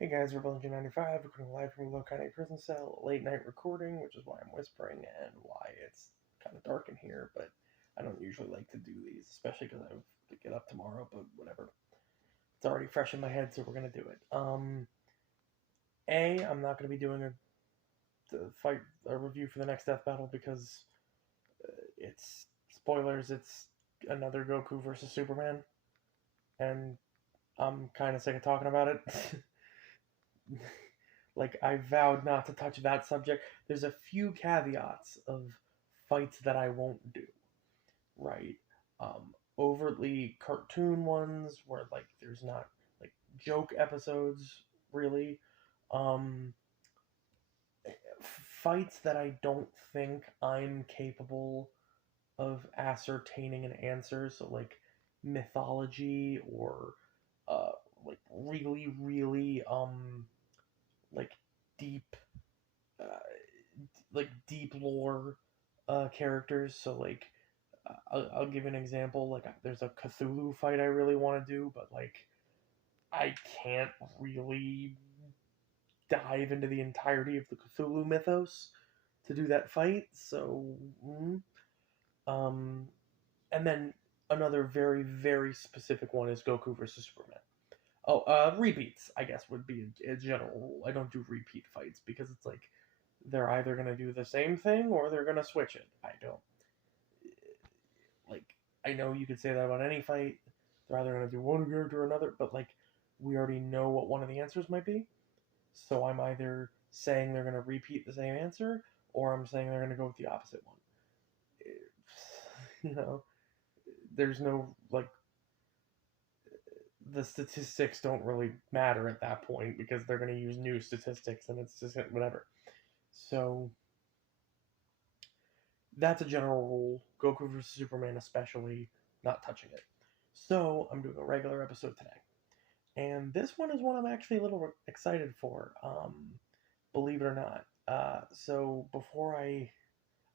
Hey guys, we're Rebellion95, recording live from a low county prison cell, late night recording, which is why I'm whispering and why it's kind of dark in here, but I don't usually like to do these, especially because I have to get up tomorrow, but whatever. It's already fresh in my head, so we're going to do it. I'm not going to be doing a review for the next death battle because it's, spoilers, it's another Goku versus Superman, and I'm kind of sick of talking about it. Like, I vowed not to touch that subject. There's a few caveats of fights that I won't do, right? Overtly cartoon ones where, like, there's not, like, joke episodes, really. Um, Fights that I don't think I'm capable of ascertaining an answer, so, like, mythology or, uh, like, really, really, like, deep uh, deep lore characters. So like, I'll give an example. Like, there's a Cthulhu fight I really want to do, but like, I can't really dive into the entirety of the Cthulhu mythos to do that fight. So, um, and then another very very specific one is Goku versus Superman. Oh, repeats, I guess, would be a general rule. I don't do repeat fights because it's like they're either going to do the same thing or they're going to switch it. I don't. Like, I know you could say that about any fight. They're either going to do one character or another, but like, we already know what one of the answers might be. So I'm either saying they're going to repeat the same answer or I'm saying they're going to go with the opposite one. You know, there's no, like, the statistics don't really matter at that point because they're going to use new statistics and it's just whatever. So that's a general rule. Goku versus Superman, especially, not touching it. So I'm doing a regular episode today. And this one is one I'm actually a little excited for, believe it or not. So before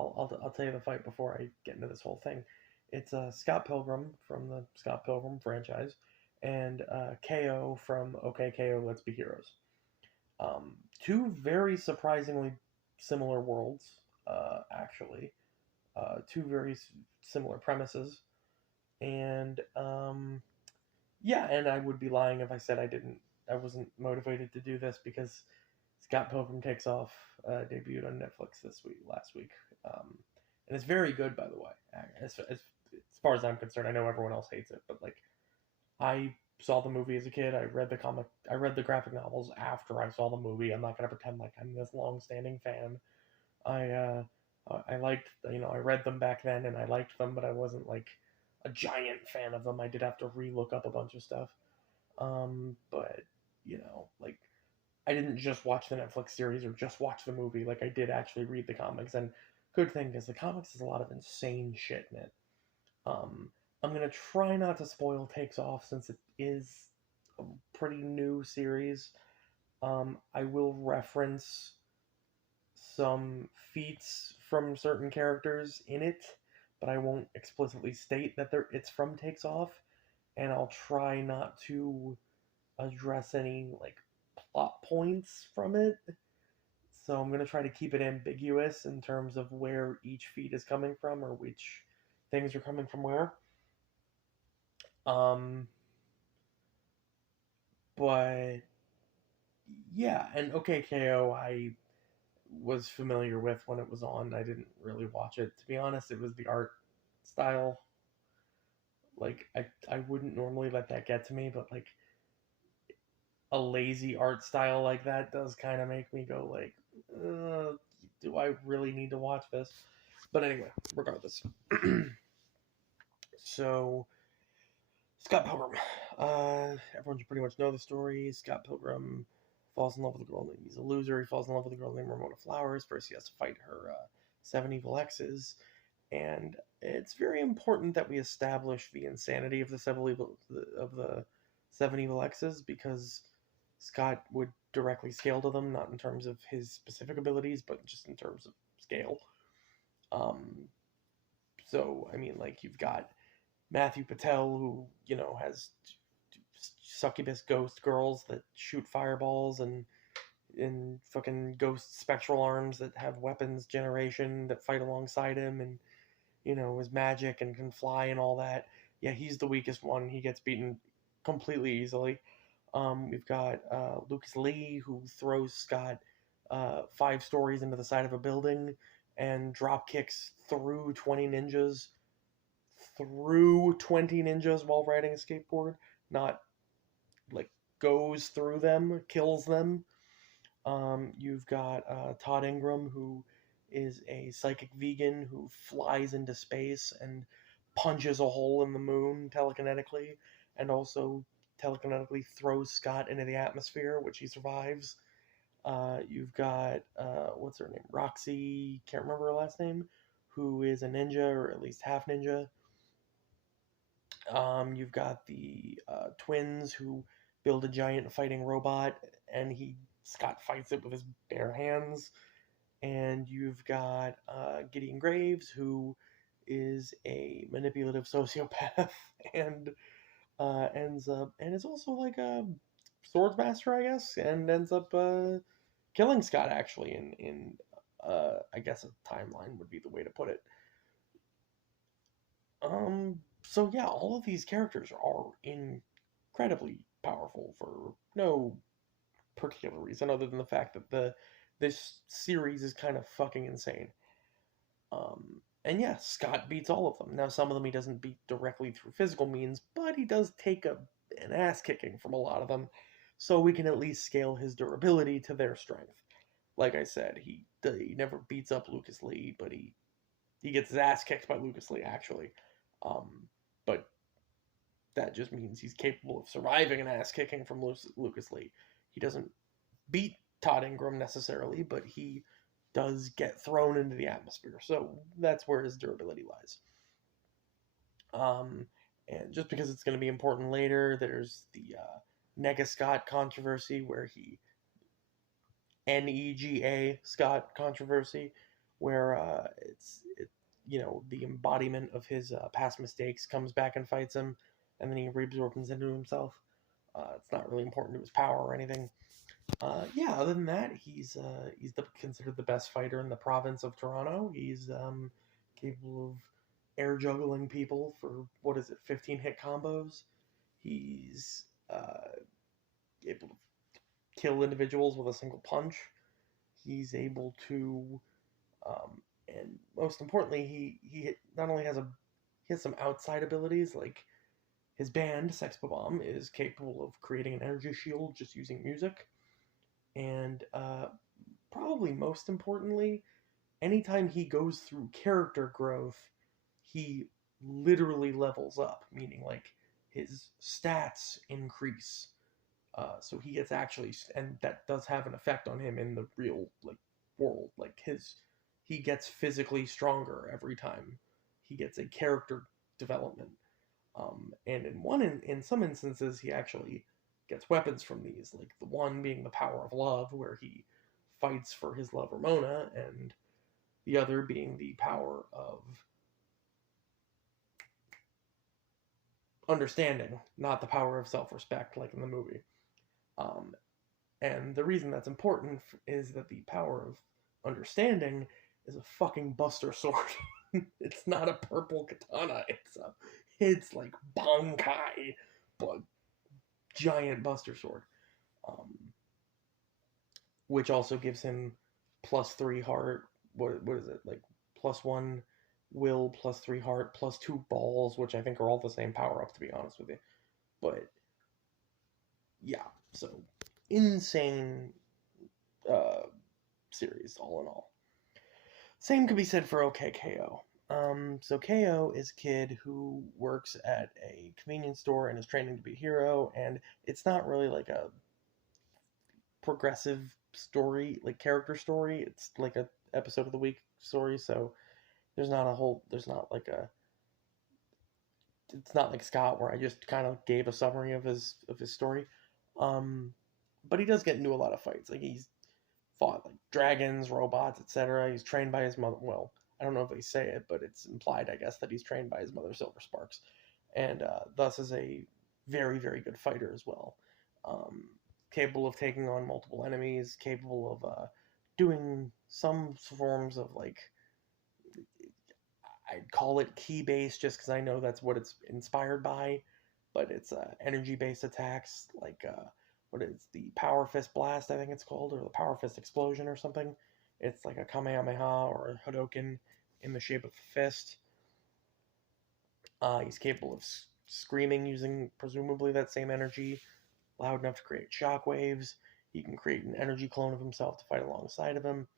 I'll tell you the fight before I get into this whole thing. It's Scott Pilgrim from the Scott Pilgrim franchise, and KO from OK KO Let's Be Heroes. Two very surprisingly similar worlds, actually. Two very similar premises, and yeah, and I would be lying if I said I wasn't motivated to do this because Scott Pilgrim Takes Off debuted on Netflix last week, and it's very good, by the way. As far as I'm concerned, I know everyone else hates it, but like, I saw the movie as a kid. I read the graphic novels after I saw the movie. I'm not gonna pretend like I'm this long-standing fan. I I liked, I read them back then and I liked them, but I wasn't like a giant fan of them. I did have to re-look up a bunch of stuff. But like, I didn't just watch the Netflix series or just watch the movie. Like, I did actually read the comics, and good thing because the comics has a lot of insane shit in it. Um, I'm gonna try not to spoil Takes Off since it is a pretty new series. I will reference some feats from certain characters in it, but I won't explicitly state that it's from Takes Off, and I'll try not to address any like plot points from it. So I'm gonna try to keep it ambiguous in terms of where each feat is coming from or which things are coming from where. Um, but yeah, and OKKO I was familiar with when it was on. I didn't really watch it. To be honest, it was the art style. Like, I wouldn't normally let that get to me, but like, a lazy art style like that does kind of make me go like, do I really need to watch this? But anyway, regardless. So, Scott Pilgrim. Everyone should pretty much know the story. Scott Pilgrim falls in love with a girl. He's a loser. He falls in love with a girl named Ramona Flowers. First, he has to fight her seven evil exes, and it's very important that we establish the insanity of the seven evil exes because Scott would directly scale to them, not in terms of his specific abilities, but just in terms of scale. Um, so I mean, like, you've got Matthew Patel, who has succubus ghost girls that shoot fireballs and fucking ghost spectral arms that have weapons generation that fight alongside him, and is magic and can fly and all that. Yeah, he's the weakest one. He gets beaten completely easily. We've got Lucas Lee, who throws Scott 5 stories into the side of a building and drop kicks through 20 ninjas while riding a skateboard. Not like goes through them, kills them. You've got Todd Ingram, who is a psychic vegan who flies into space and punches a hole in the moon telekinetically, and also telekinetically throws Scott into the atmosphere, which he survives. You've got what's her name, Roxy, can't remember her last name, who is a ninja, or at least half ninja. You've got the twins who build a giant fighting robot, and Scott fights it with his bare hands. And you've got Gideon Graves, who is a manipulative sociopath and ends up and is also like a swords master, I guess, and ends up killing Scott actually in I guess a timeline would be the way to put it. So yeah, all of these characters are incredibly powerful for no particular reason other than the fact that this series is kind of fucking insane. And yeah, Scott beats all of them. Now, some of them he doesn't beat directly through physical means, but he does take an ass kicking from a lot of them, so we can at least scale his durability to their strength. Like I said, he never beats up Lucas Lee, but he gets his ass kicked by Lucas Lee actually. But that just means he's capable of surviving an ass kicking from Lucas Lee. He doesn't beat Todd Ingram necessarily, but he does get thrown into the atmosphere. So that's where his durability lies. And just because it's going to be important later, there's the Nega Scott controversy, where Nega Scott controversy, where the embodiment of his past mistakes comes back and fights him, and then he reabsorbs into himself. It's not really important to his power or anything. Other than that, he's considered the best fighter in the province of Toronto. He's capable of air juggling people for 15 hit combos. He's able to kill individuals with a single punch. He's able to, and most importantly, he not only has some outside abilities, like his band Sex Bomb is capable of creating an energy shield just using music. And probably most importantly, anytime he goes through character growth, he literally levels up, meaning like his stats increase. So he gets and that does have an effect on him in the real world. He gets physically stronger every time he gets a character development. And in some instances, he actually gets weapons from these, like the one being the power of love, where he fights for his love Ramona, and the other being the power of understanding, not the power of self-respect like in the movie. And the reason that's important is that the power of understanding is a fucking buster sword. It's not a purple katana. It's like Bankai, but giant buster sword. Which also gives him +3 heart. What is it, like +1 will, +3 heart, +2 balls, which I think are all the same power up, to be honest with you. But yeah, so insane series all in all. Same could be said for OKKO. So KO is a kid who works at a convenience store and is training to be a hero, and it's not really like a progressive story, like character story. It's like a episode of the week story, so it's not like Scott, where I just kind of gave a summary of his story. But he does get into a lot of fights. Like he's fought like dragons, robots, etc. He's trained by his mother. Well, I don't know if they say it, but it's implied, I guess, that he's trained by his mother, Silver Sparks, and thus is a very, very good fighter as well. Um, Capable of taking on multiple enemies, capable of doing some forms of like, I'd call it key based just because I know that's what it's inspired by, but it's energy based attacks like what is the Power Fist Blast, I think it's called, or the Power Fist Explosion or something. It's like a Kamehameha or a Hadoken in the shape of a fist. He's capable of screaming using presumably that same energy, loud enough to create shockwaves. He can create an energy clone of himself to fight alongside of him.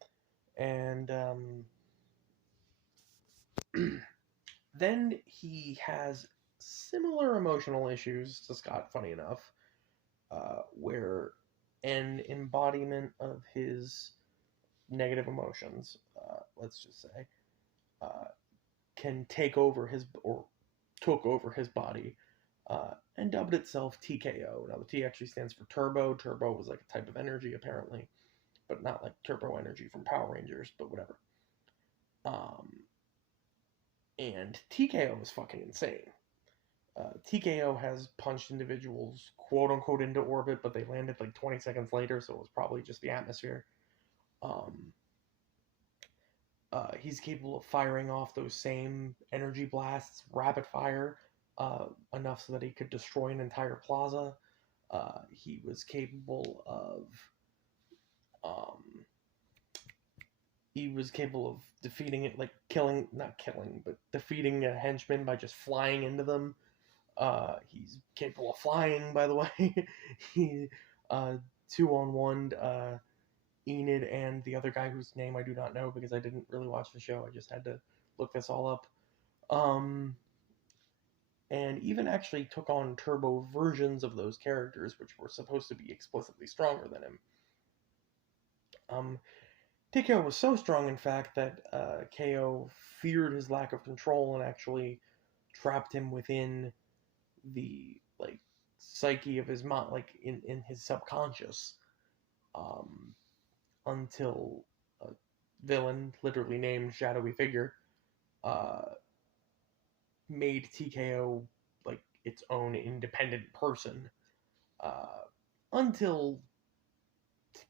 And then he has similar emotional issues to Scott, funny enough, where an embodiment of his negative emotions, let's just say, uh, can take over his, or took over his body, and dubbed itself TKO. Now, the T actually stands for Turbo. Turbo was like a type of energy, apparently, but not like turbo energy from Power Rangers, but whatever. Um, and TKO is fucking insane. TKO has punched individuals quote unquote into orbit, but they landed like 20 seconds later, so it was probably just the atmosphere. Um, he's capable of firing off those same energy blasts, rapid fire, enough so that he could destroy an entire plaza. He was capable of um, of defeating it, like killing, not killing, but defeating a henchman by just flying into them. He's capable of flying, by the way. He 2-on-1 Enid and the other guy whose name I do not know because I didn't really watch the show. I just had to look this all up. And even actually took on turbo versions of those characters, which were supposed to be explicitly stronger than him. TKO was so strong, in fact, that KO feared his lack of control and actually trapped him within the like psyche of his mind, like in his subconscious, um, until a villain, literally named Shadowy Figure, uh, made TKO like its own independent person. Uh, until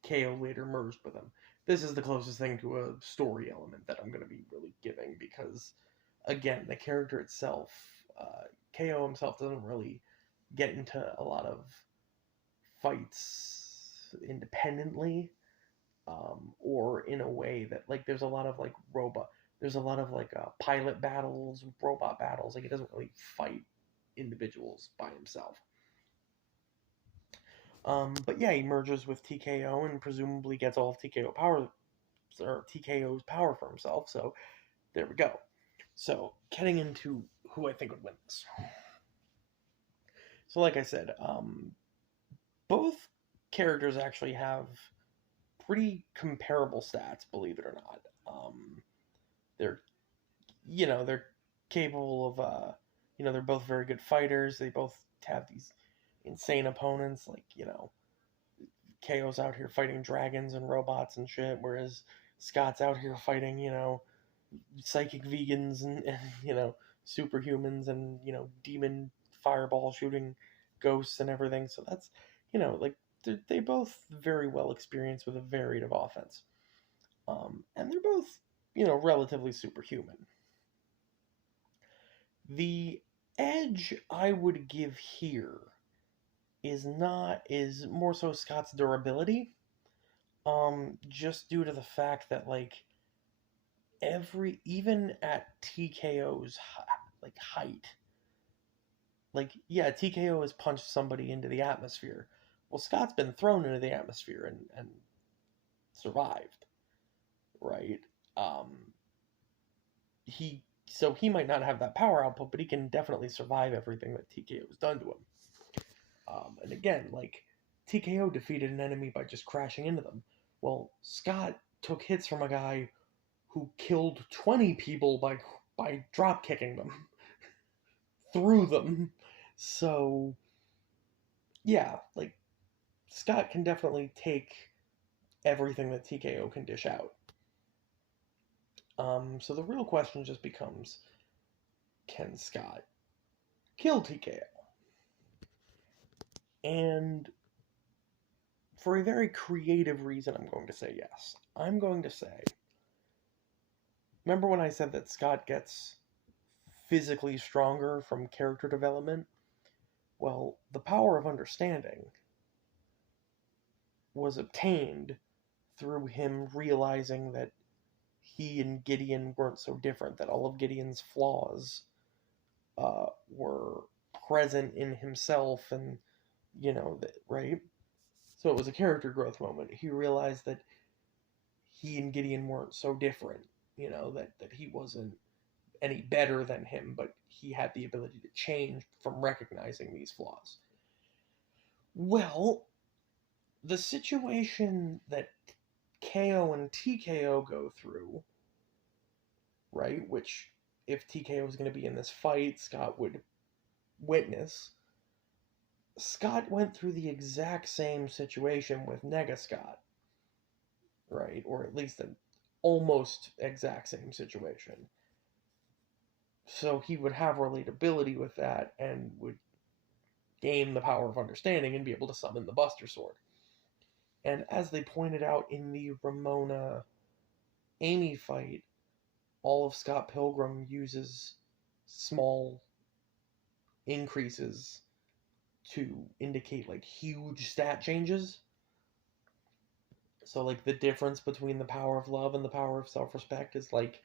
KO later merged with him. This is the closest thing to a story element that I'm going to be really giving because, again, the character itself, KO himself doesn't really get into a lot of fights independently, or in a way that, like, there's a lot of like pilot battles, robot battles. Like, he doesn't really fight individuals by himself. But yeah, he merges with TKO and presumably gets all of TKO power, or TKO's power for himself. So there we go. So getting into who I think would win this. So like I said, both characters actually have pretty comparable stats, believe it or not. They're they're capable of they're both very good fighters. They both have these insane opponents, like KO's out here fighting dragons and robots and shit, whereas Scott's out here fighting, psychic vegans and superhumans and, demon fireball shooting ghosts and everything. So that's, like, they both very well experienced with a varied of offense. And they're both, relatively superhuman. The edge I would give here is more so Scott's durability. Just due to the fact that, like, even at TKO's like height, like, yeah, TKO has punched somebody into the atmosphere. Well, Scott's been thrown into the atmosphere and survived, right? Um, he might not have that power output, but he can definitely survive everything that TKO has done to him. And again, like, TKO defeated an enemy by just crashing into them. Well, Scott took hits from a guy who killed 20 people by drop kicking them through them. So yeah, like, Scott can definitely take everything that TKO can dish out. So the real question just becomes, can Scott kill TKO? And for a very creative reason, I'm going to say yes. I'm going to say, remember when I said that Scott gets physically stronger from character development? Well, the power of understanding was obtained through him realizing that he and Gideon weren't so different, that all of Gideon's flaws were present in himself, and, right? So it was a character growth moment. He realized that he and Gideon weren't so different, that he wasn't any better than him, but he had the ability to change from recognizing these flaws. Well, the situation that KO and TKO go through, right, which if TKO was going to be in this fight, Scott would witness. Scott went through the exact same situation with Nega Scott, right? Or at least an almost exact same situation. So he would have relatability with that and would gain the power of understanding and be able to summon the Buster Sword. And as they pointed out in the Ramona Amy fight, all of Scott Pilgrim uses small increases to indicate like huge stat changes. So like the difference between the power of love and the power of self-respect is like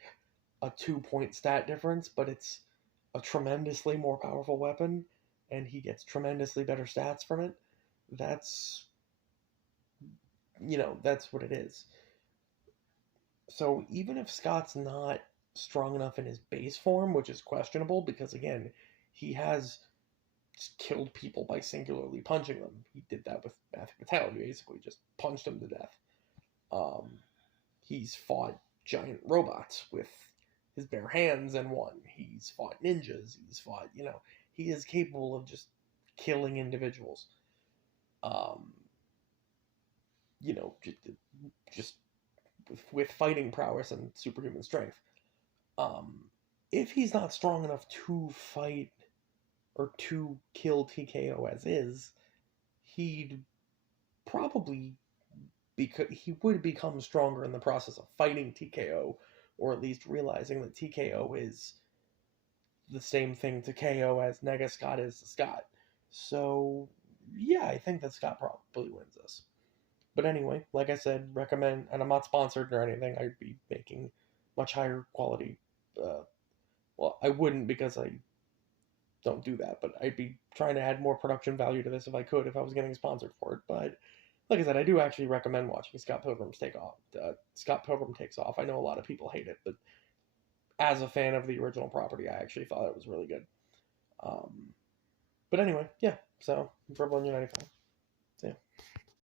a 2-point stat difference, but it's a tremendously more powerful weapon, and he gets tremendously better stats from it. That's, that's what it is. So even if Scott's not strong enough in his base form, which is questionable because, again, he has killed people by singularly punching them. He did that with Matthew Patel. He basically just punched him to death. He's fought giant robots with his bare hands and won. He's fought ninjas. He's fought, he is capable of just killing individuals. Just with fighting prowess and superhuman strength. If he's not strong enough to fight or to kill TKO as is, he'd probably he would become stronger in the process of fighting TKO, or at least realizing that TKO is the same thing to KO as Nega Scott is to Scott. So yeah, I think that Scott probably wins this. But anyway, like I said, recommend, and I'm not sponsored or anything. I'd be making much higher quality. Well, I wouldn't because I don't do that, but I'd be trying to add more production value to this if I could, if I was getting sponsored for it. But like I said, I do actually recommend watching Scott Pilgrim's Take Off. Scott Pilgrim Takes Off. I know a lot of people hate it, but as a fan of the original property, I actually thought it was really good. But anyway, yeah. So, Verbal 95.